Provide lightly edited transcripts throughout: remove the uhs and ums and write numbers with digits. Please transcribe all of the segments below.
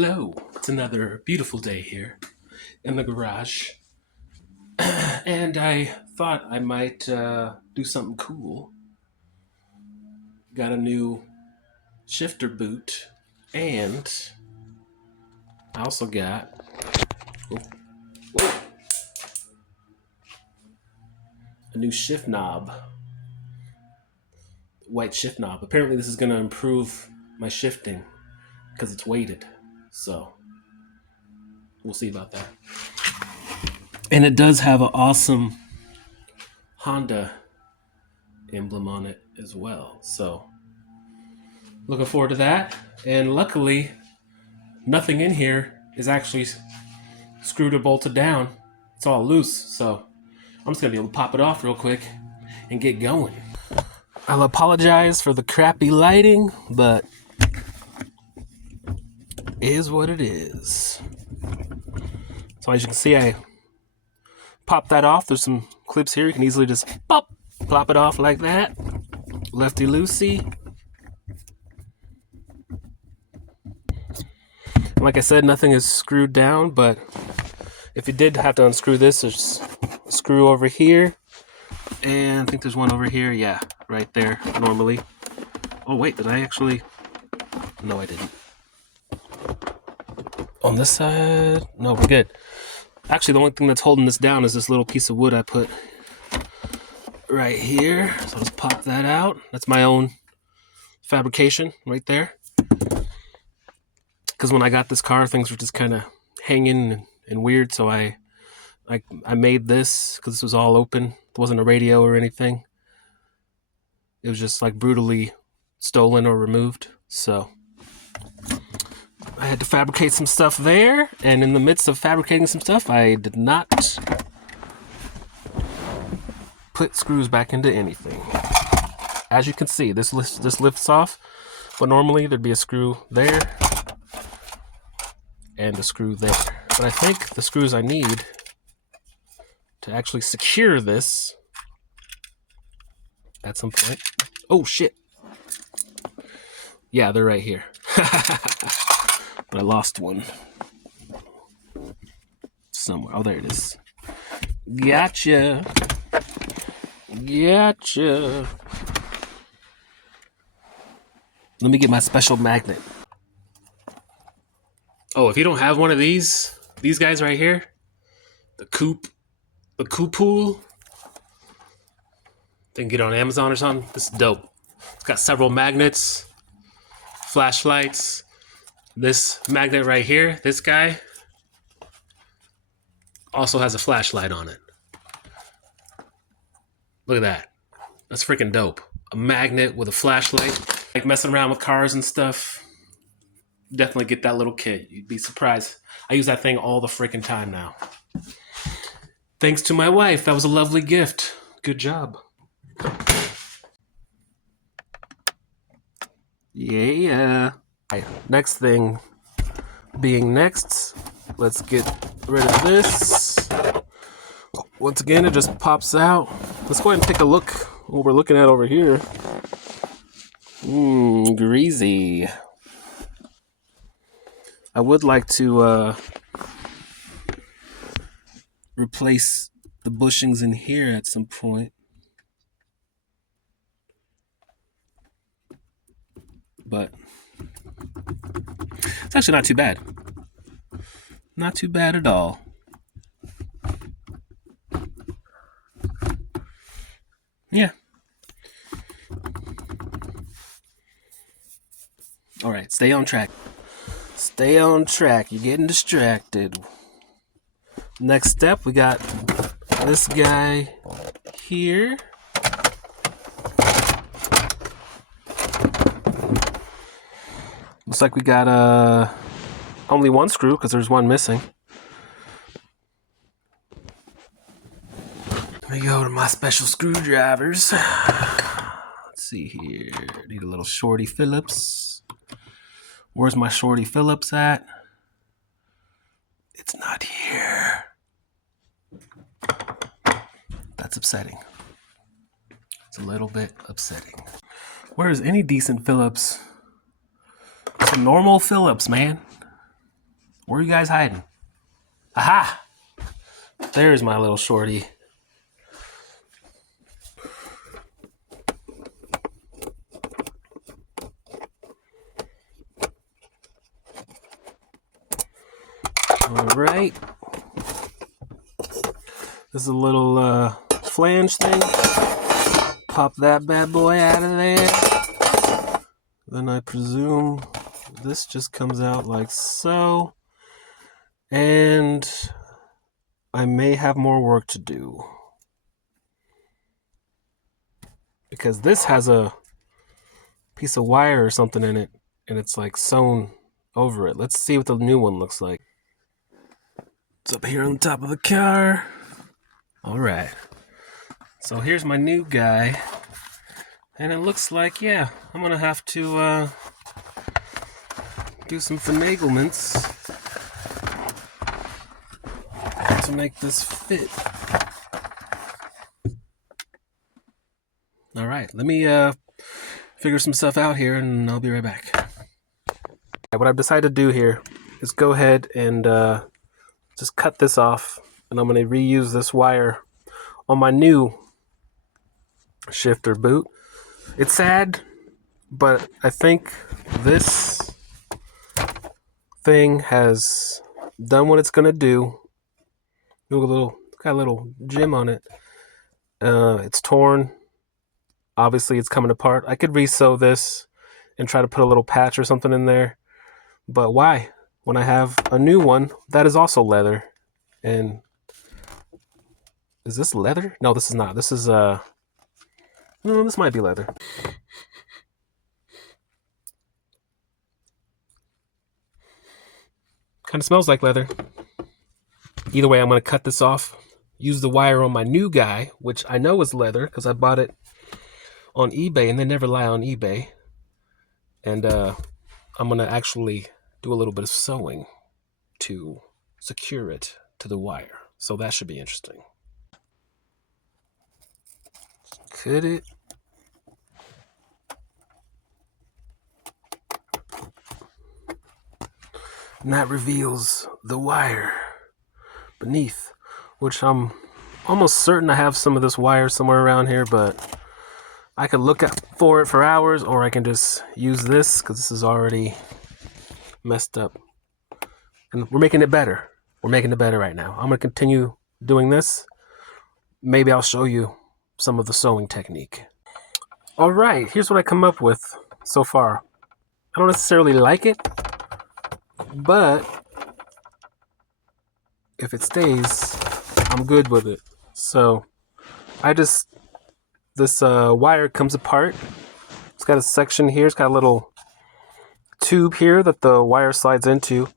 Hello, it's another beautiful day here in the garage, and I thought I might do something cool. Got a new shifter boot, and I also got oh, whoa, a new shift knob, white shift knob. Apparently, this is going to improve my shifting because it's weighted, so we'll see about that. And it does have an awesome Honda emblem on it as well, so looking forward to that. And luckily, nothing in here is actually screwed or bolted down. It's all loose, so I'm just gonna be able to pop it off real quick and get going. I'll apologize for the crappy lighting, but it is what it is. So as you can see, I popped that off. There's some clips here. You can easily just plop it off like that. Lefty loosey. Like I said, nothing is screwed down, but if you did have to unscrew this, there's a screw over here, and I think there's one over here. Yeah, right there, normally. Oh, wait, did I actually? No, I didn't. On this side? No, we're good. Actually, the only thing that's holding this down is this little piece of wood I put right here. So I'll just pop that out. That's my own fabrication right there. Because when I got this car, things were just kind of hanging and weird, so I made this because this was all open. There wasn't a radio or anything. It was just like brutally stolen or removed. So I had to fabricate some stuff there, and in the midst of fabricating some stuff, I did not put screws back into anything. As you can see, this lifts off, but normally there'd be a screw there and a screw there. But I think the screws I need to actually secure this at some point. Oh shit. Yeah, they're right here. But I lost one somewhere. Oh, there it is. Gotcha. Let me get my special magnet. Oh, if you don't have one of these guys right here, the Coupool, they can get it on Amazon or something. This is dope. It's got several magnets, flashlights. This magnet right here, this guy, also has a flashlight on it. Look at that. That's freaking dope. A magnet with a flashlight. Like messing around with cars and stuff. Definitely get that little kit. You'd be surprised. I use that thing all the freaking time now. Thanks to my wife. That was a lovely gift. Good job. Yeah. Right, next thing being next, let's get rid of this. Once again, it just pops out. Let's go ahead and take a look what we're looking at over here. Greasy. I would like to replace the bushings in here at some point. But it's actually not too bad. Not too bad at all. Yeah. All right, stay on track. Stay on track. You're getting distracted. Next step, we got this guy here. Looks like we got only one screw because there's one missing. Let me go to my special screwdrivers. Let's see here. Need a little Shorty Phillips. Where's my Shorty Phillips at? It's not here. That's upsetting. It's a little bit upsetting. Where's any decent Phillips? It's a normal Phillips, man. Where are you guys hiding? Aha! There's my little shorty. All right. This is a little flange thing. Pop that bad boy out of there. Then I presume this just comes out like so. And I may have more work to do, because this has a piece of wire or something in it, and it's like sewn over it. Let's see what the new one looks like. It's up here on the top of the car. All right. So here's my new guy. And it looks like, yeah, I'm going to have to do some finaglements to make this fit. All right, let me figure some stuff out here, and I'll be right back. What I've decided to do here is go ahead and just cut this off, and I'm going to reuse this wire on my new shifter boot. It's sad, but I think this thing has done what it's going to do. Look, got a little gem on it. It's torn. Obviously, it's coming apart. I could re-sew this and try to put a little patch or something in there. But why? When I have a new one that is also leather. And is this leather? No, this is not. This is no, this might be leather. Kind of smells like leather. Either way, I'm going to cut this off. Use the wire on my new guy, which I know is leather because I bought it on eBay, and they never lie on eBay. And I'm going to actually do a little bit of sewing to secure it to the wire. So that should be interesting. Could it? And that reveals the wire beneath, which I'm almost certain I have some of this wire somewhere around here, but I could look for it for hours, or I can just use this because this is already messed up. And we're making it better. We're making it better right now. I'm going to continue doing this. Maybe I'll show you some of the sewing technique. All right, here's what I come up with so far. I don't necessarily like it, but if it stays, I'm good with it. So this wire comes apart. It's got a section here. It's got a little tube here that the wire slides into.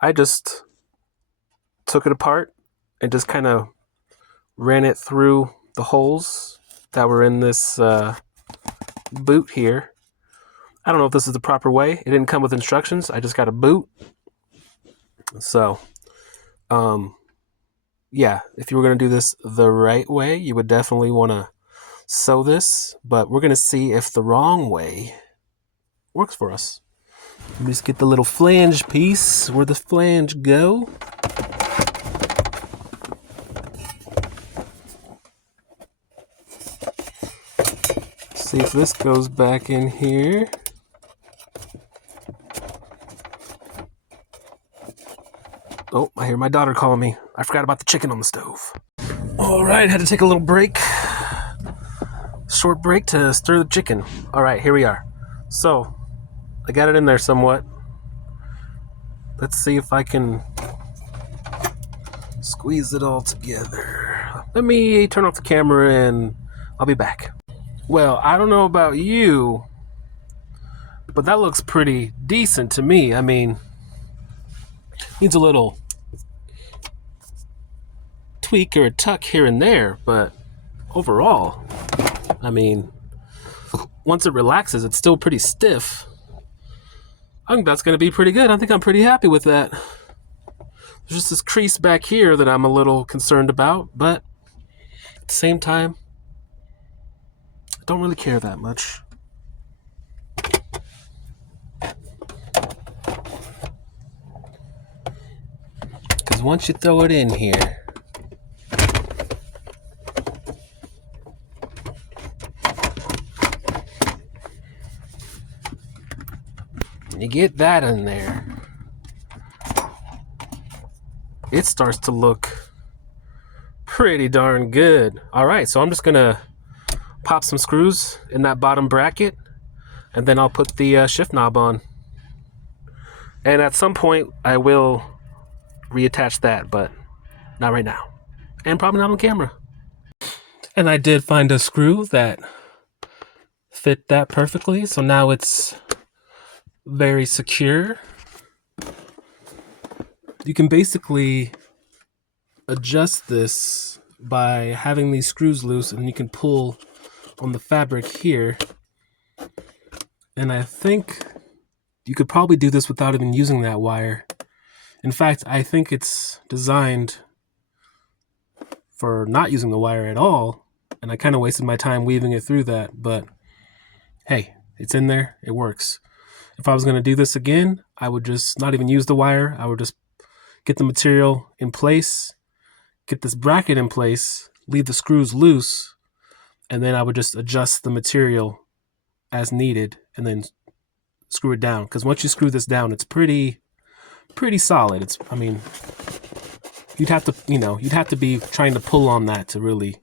I just took it apart and just kind of ran it through the holes that were in this boot here. I don't know if this is the proper way. It didn't come with instructions. I just got a boot. So, yeah, if you were going to do this the right way, you would definitely want to sew this, but we're going to see if the wrong way works for us. Let me just get the little flange piece. Where'd the flange go? See if this goes back in here. Oh, I hear my daughter calling me. I forgot about the chicken on the stove. All right, had to take a little break. Short break to stir the chicken. All right, here we are. So, I got it in there somewhat. Let's see if I can squeeze it all together. Let me turn off the camera and I'll be back. Well, I don't know about you, but that looks pretty decent to me. I mean, needs a little tweak or a tuck here and there, but overall, I mean, once it relaxes, it's still pretty stiff. I think that's going to be pretty good. I think I'm pretty happy with that. There's just this crease back here that I'm a little concerned about, but at the same time, I don't really care that much. is once you throw it in here, you get that in there, it starts to look pretty darn good. All right, so I'm just gonna pop some screws in that bottom bracket, and then I'll put the shift knob on. And at some point, I will reattach that, but not right now. And probably not on camera. And I did find a screw that fit that perfectly, so now it's very secure. You can basically adjust this by having these screws loose, and you can pull on the fabric here. And I think you could probably do this without even using that wire. In fact, I think it's designed for not using the wire at all, and I kind of wasted my time weaving it through that, but hey, it's in there, it works. If I was going to do this again, I would just not even use the wire. I would just get the material in place, get this bracket in place, leave the screws loose, and then I would just adjust the material as needed and then screw it down. Because once you screw this down, it's pretty solid. I mean, you'd have to be trying to pull on that to really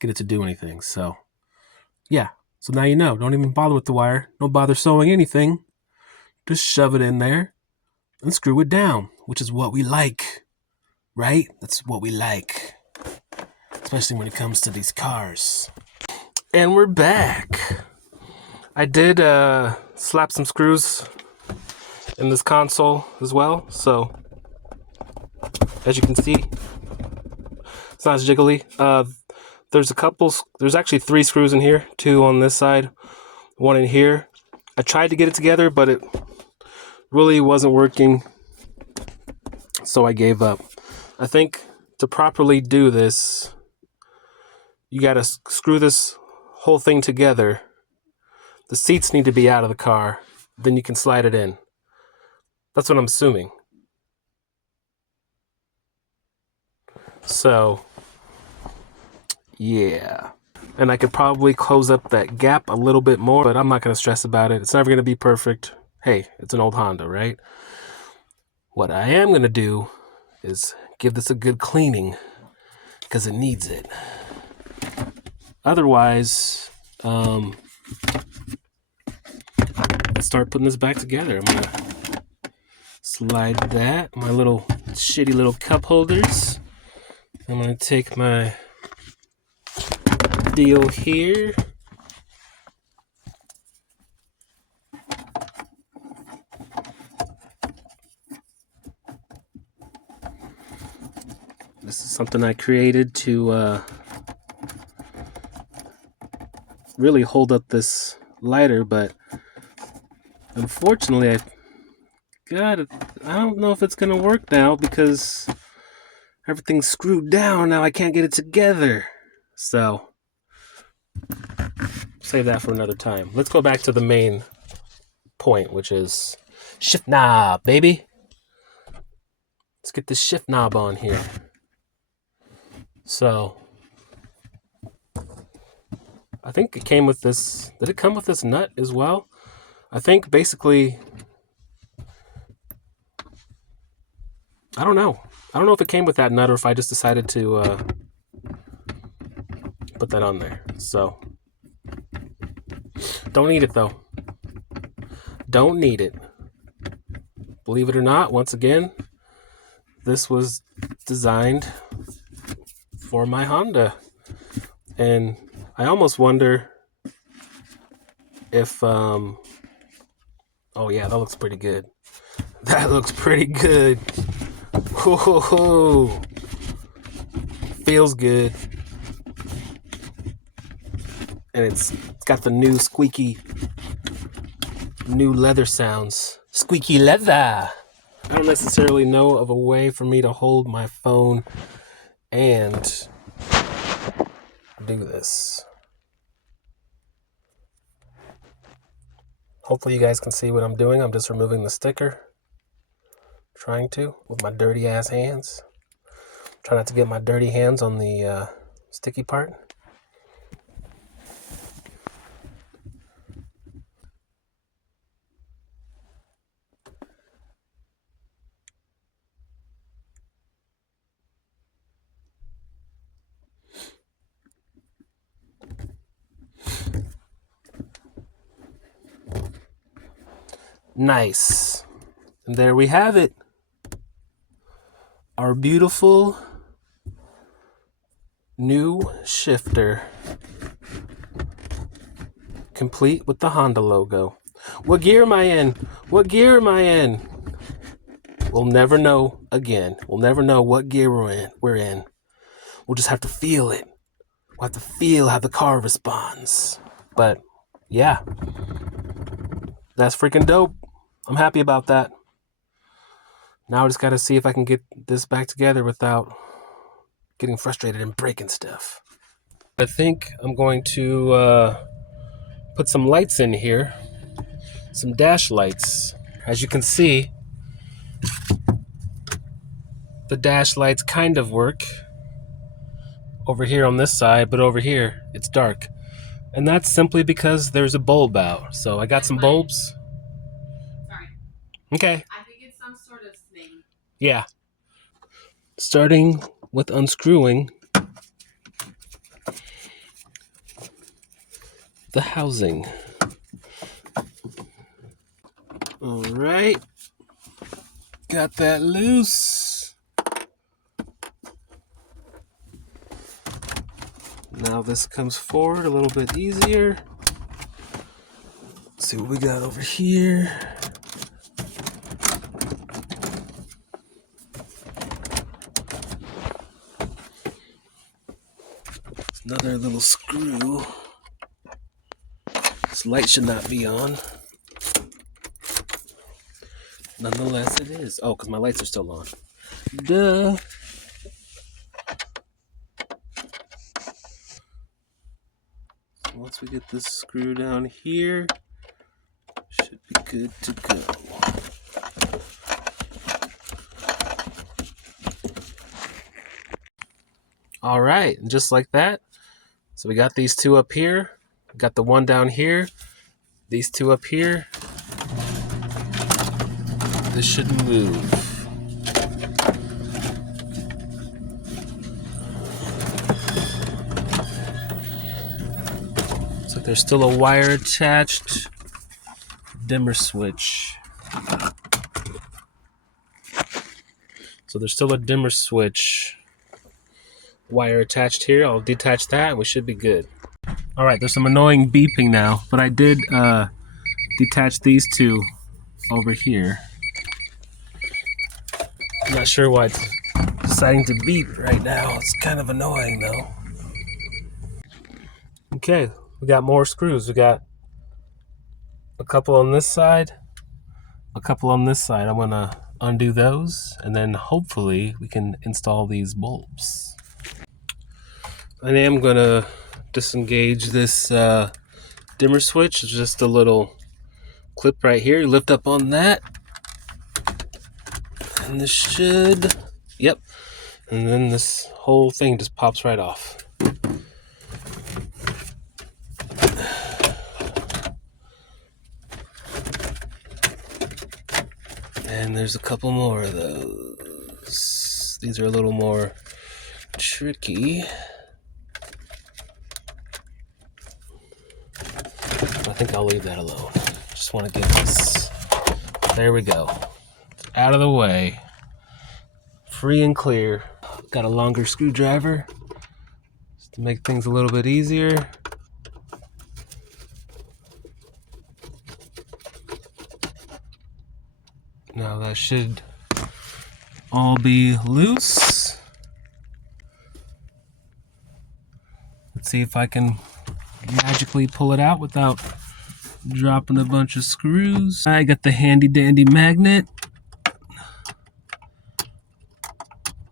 get it to do anything. So yeah, so now you know, don't even bother with the wire. Don't bother sewing anything. Just shove it in there and screw it down, which is what we like, right? That's what we like, especially when it comes to these cars. And we're back. I did slap some screws in this console as well, so as you can see, it's not as jiggly. There's actually 3 screws in here, 2 on this side, 1 in here. I tried to get it together, but it really wasn't working, so I gave up. I think to properly do this, you gotta screw this whole thing together. The seats need to be out of the car, then you can slide it in. That's what I'm assuming. So, yeah. And I could probably close up that gap a little bit more, but I'm not going to stress about it. It's never going to be perfect. Hey, it's an old Honda, right? What I am going to do is give this a good cleaning, because it needs it. Otherwise, let's start putting this back together. I'm going to slide that, my little shitty little cup holders. I'm going to take my deal here. This is something I created to really hold up this lighter, but unfortunately I don't know if it's gonna work now because everything's screwed down. Now I can't get it together. So save that for another time. Let's go back to the main point, which is shift knob, baby. Let's get this shift knob on here. So I think it came with this. Did it come with this nut as well? I think basically, I don't know. I don't know if it came with that nut or if I just decided to put that on there. So don't need it though. Don't need it. Believe it or not, once again, this was designed for my Honda. And I almost wonder if, oh yeah, that looks pretty good. That looks pretty good. Whoa, feels good. And it's got the new squeaky, new leather sounds. Squeaky leather. I don't necessarily know of a way for me to hold my phone and do this. Hopefully you guys can see what I'm doing. I'm just removing the sticker. Trying to with my dirty ass hands. Try not to get my dirty hands on the sticky part. Nice. And there we have it. Our beautiful new shifter. Complete with the Honda logo. What gear am I in? What gear am I in? We'll never know again. We'll never know what gear we're in. We'll just have to feel it. We'll have to feel how the car responds. But yeah, that's freaking dope. I'm happy about that. Now I just got to see if I can get this back together without getting frustrated and breaking stuff. I think I'm going to put some lights in here, some dash lights. As you can see, the dash lights kind of work over here on this side, but over here it's dark. And that's simply because there's a bulb out. So I got some bulbs. Sorry. Okay. I think it's some sort of thing. Yeah. Starting with unscrewing the housing. All right. Got that loose. Now this comes forward a little bit easier. Let's see what we got over here. Another little screw. This light should not be on. Nonetheless, it is. Oh, because my lights are still on. Duh. So once we get this screw down here, should be good to go. All right, and just like that. So we got these two up here. Got the one down here. These two up here. This shouldn't move. So there's still a wire attached. Dimmer switch. So there's still a dimmer switch wire attached here. I'll detach that and we should be good. All right, there's some annoying beeping now, but I did detach these two over here. I'm not sure why it's deciding to beep right now. It's kind of annoying though. Okay, we got more screws. We got a couple on this side, a couple on this side. I'm gonna undo those and then hopefully we can install these bulbs. I am gonna disengage this dimmer switch. It's just a little clip right here. You lift up on that and this should, yep, and then this whole thing just pops right off. And there's a couple more of those. These are a little more tricky. I think I'll leave that alone. Just want to get this. There we go. Out of the way. Free and clear. Got a longer screwdriver just to make things a little bit easier. Now that should all be loose. Let's see if I can magically pull it out without dropping a bunch of screws. I got the handy dandy magnet.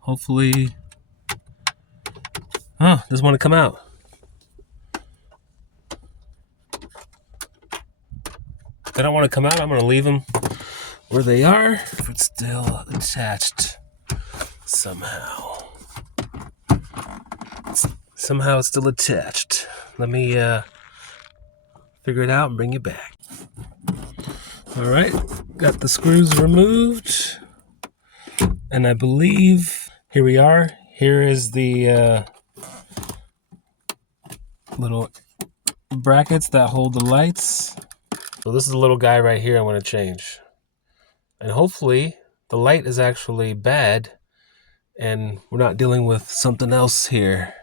Hopefully, doesn't want to come out. If they don't want to come out, I'm going to leave them where they are. If it's still attached somehow. somehow it's still attached. Let me figure it out and bring you back. All right, got the screws removed. And I believe, here we are. Here is the little brackets that hold the lights. So this is the little guy right here I want to change. And hopefully the light is actually bad and we're not dealing with something else here.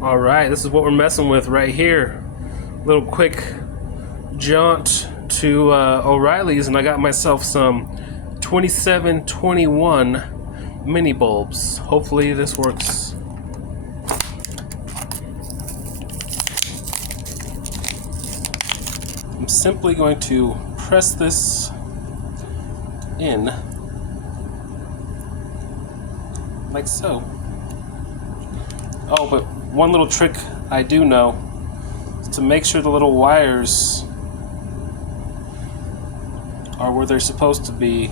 All right, this is what we're messing with right here. Little quick jaunt to O'Reilly's, and I got myself some 2721 mini bulbs. Hopefully this works. I'm simply going to press this in like so. Oh, but one little trick I do know is to make sure the little wires are where they're supposed to be,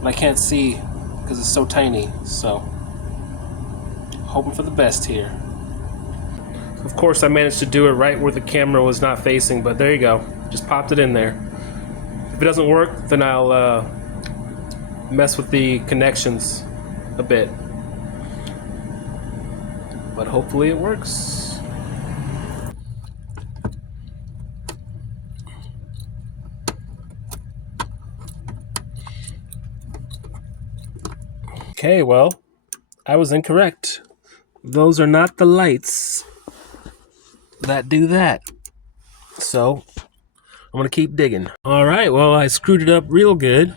but I can't see because it's so tiny, so hoping for the best here. Of course I managed to do it right where the camera was not facing, but there you go, just popped it in there. If it doesn't work, then I'll mess with the connections a bit, but hopefully it works. Okay, well, I was incorrect. Those are not the lights that do that. So, I'm gonna keep digging. All right, well, I screwed it up real good.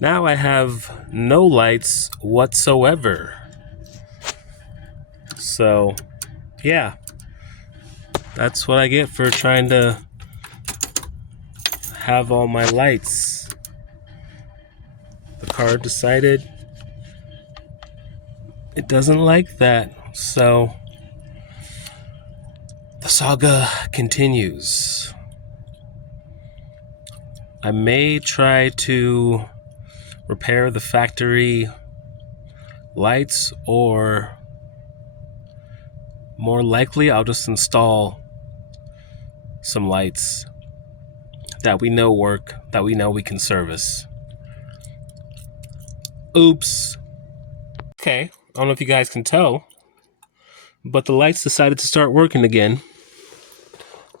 Now I have no lights whatsoever. So, yeah, that's what I get for trying to have all my lights. The car decided it doesn't like that, so the saga continues. I may try to repair the factory lights, or more likely I'll just install some lights that we know work, that we know we can service. Oops. Okay, I don't know if you guys can tell, but the lights decided to start working again.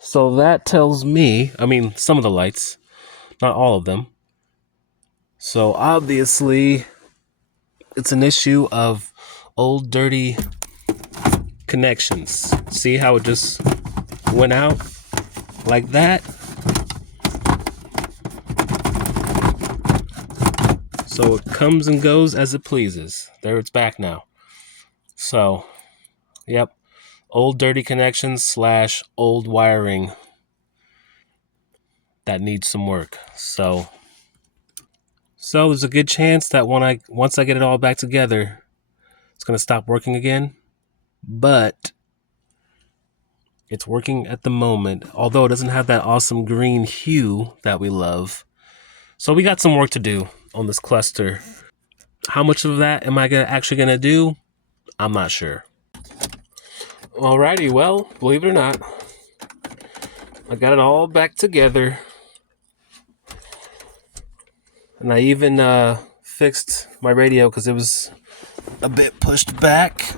So that tells me, I mean, some of the lights, not all of them. So obviously, it's an issue of old dirty connections. See how it just went out like that? So it comes and goes as it pleases. There, it's back now. So, yep. Old dirty connections / old wiring that needs some work. So there's a good chance that once I get it all back together, it's going to stop working again. But it's working at the moment, although it doesn't have that awesome green hue that we love. So we got some work to do on this cluster. How much of that am I actually going to do? I'm not sure. Alrighty, well, believe it or not, I got it all back together. And I even fixed my radio because it was a bit pushed back.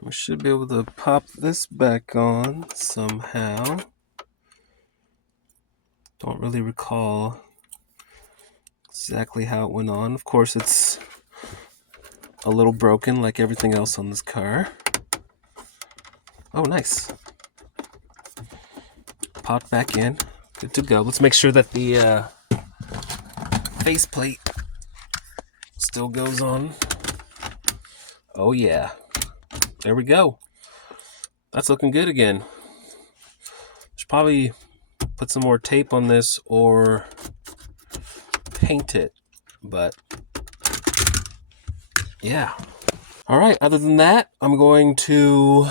We should be able to pop this back on somehow. Don't really recall exactly how it went on. Of course, it's a little broken like everything else on this car. Oh, nice. Popped back in. Good to go. Let's make sure that the faceplate still goes on. Oh, yeah. There we go. That's looking good again. Should probably put some more tape on this or paint it. But, yeah. All right, other than that, I'm going to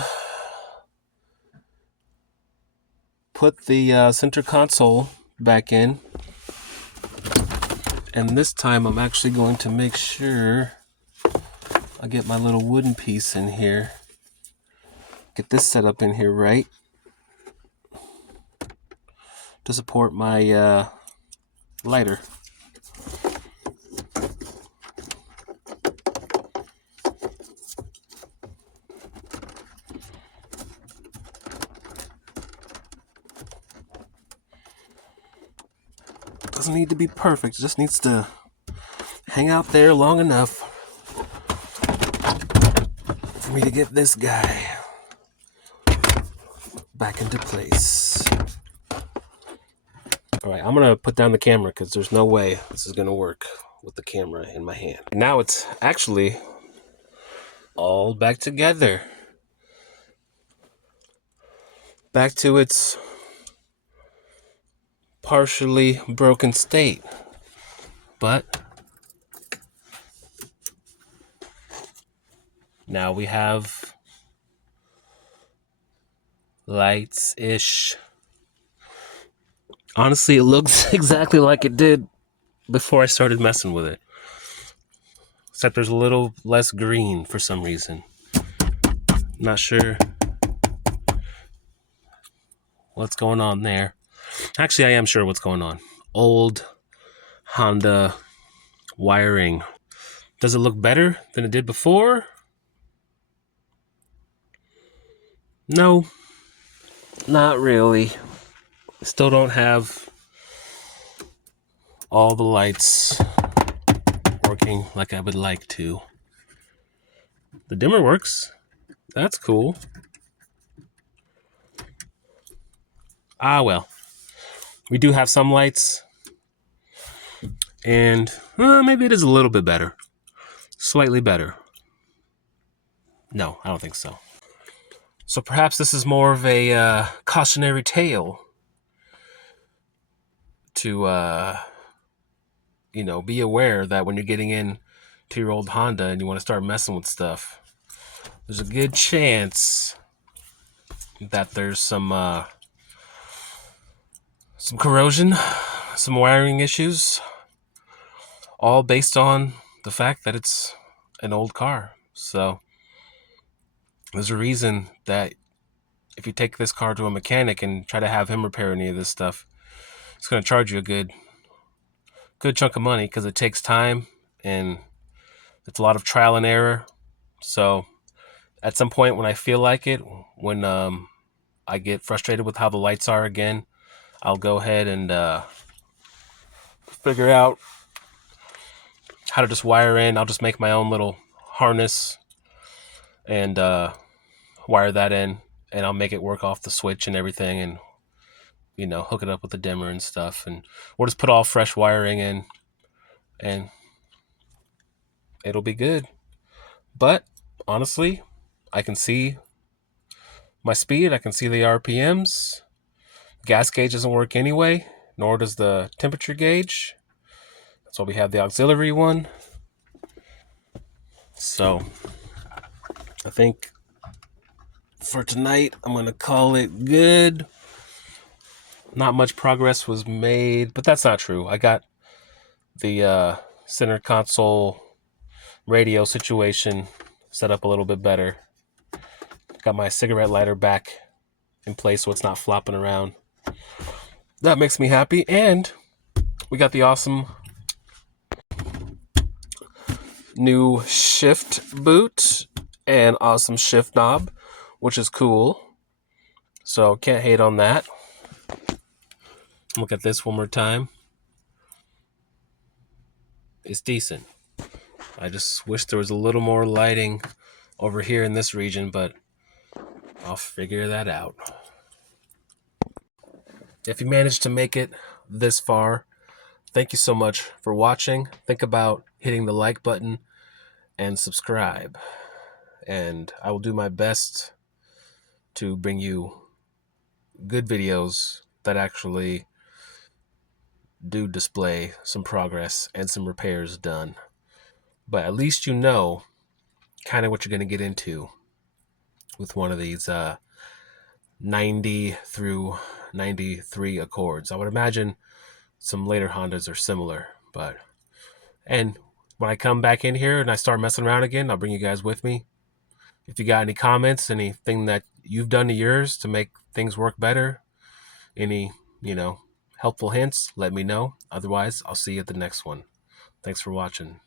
put the center console back in And this time I'm actually going to make sure I get my little wooden piece in here. Get this set up in here right to support my lighter. Doesn't need to be perfect, it just needs to hang out there long enough for me to get this guy back into place. Alright, I'm gonna put down the camera because there's no way this is gonna work with the camera in my hand. Now it's actually all back together. Back to its partially broken state. But now we have lights-ish. Honestly, it looks exactly like it did before I started messing with it. Except there's a little less green for some reason. Not sure what's going on there. Actually, I am sure what's going on. Old Honda wiring. Does it look better than it did before? No, not really. Still don't have all the lights working like I would like to. The dimmer works. That's cool. Ah, well. We do have some lights. And maybe it is a little bit better. Slightly better. No, I don't think so. So perhaps this is more of a cautionary tale to, be aware that when you're getting in to your old Honda and you want to start messing with stuff, there's a good chance that there's some corrosion, some wiring issues, all based on the fact that it's an old car. So there's a reason that if you take this car to a mechanic and try to have him repair any of this stuff, it's going to charge you a good chunk of money because it takes time and it's a lot of trial and error. So at some point when I feel like it, when I get frustrated with how the lights are again, I'll go ahead and figure out how to just wire in. I'll just make my own little harness and wire that in, and I'll make it work off the switch and everything, and hook it up with the dimmer and stuff, and we'll just put all fresh wiring in, and it'll be good. But honestly, I can see my speed, I can see the RPMs. Gas gauge doesn't work anyway, nor does the temperature gauge. That's why we have the auxiliary one. So I think for tonight, I'm going to call it good. Not much progress was made, but that's not true. I got the center console radio situation set up a little bit better. Got my cigarette lighter back in place so it's not flopping around. That makes me happy. And we got the awesome new shift boot and awesome shift knob, which is cool. So can't hate on that. Look at this one more time. It's decent. I just wish there was a little more lighting over here in this region, but I'll figure that out. If you managed to make it this far, thank you so much for watching. Think about hitting the like button and subscribe. And I will do my best to bring you good videos that actually do display some progress and some repairs done. But at least you know kind of what you're going to get into with one of these 90 through 93 Accords. I would imagine some later Hondas are similar, but And when I come back in here and I start messing around again, I'll bring you guys with me. If you got any comments, anything that you've done to yours to make things work better, any, helpful hints, let me know. Otherwise, I'll see you at the next one. Thanks for watching.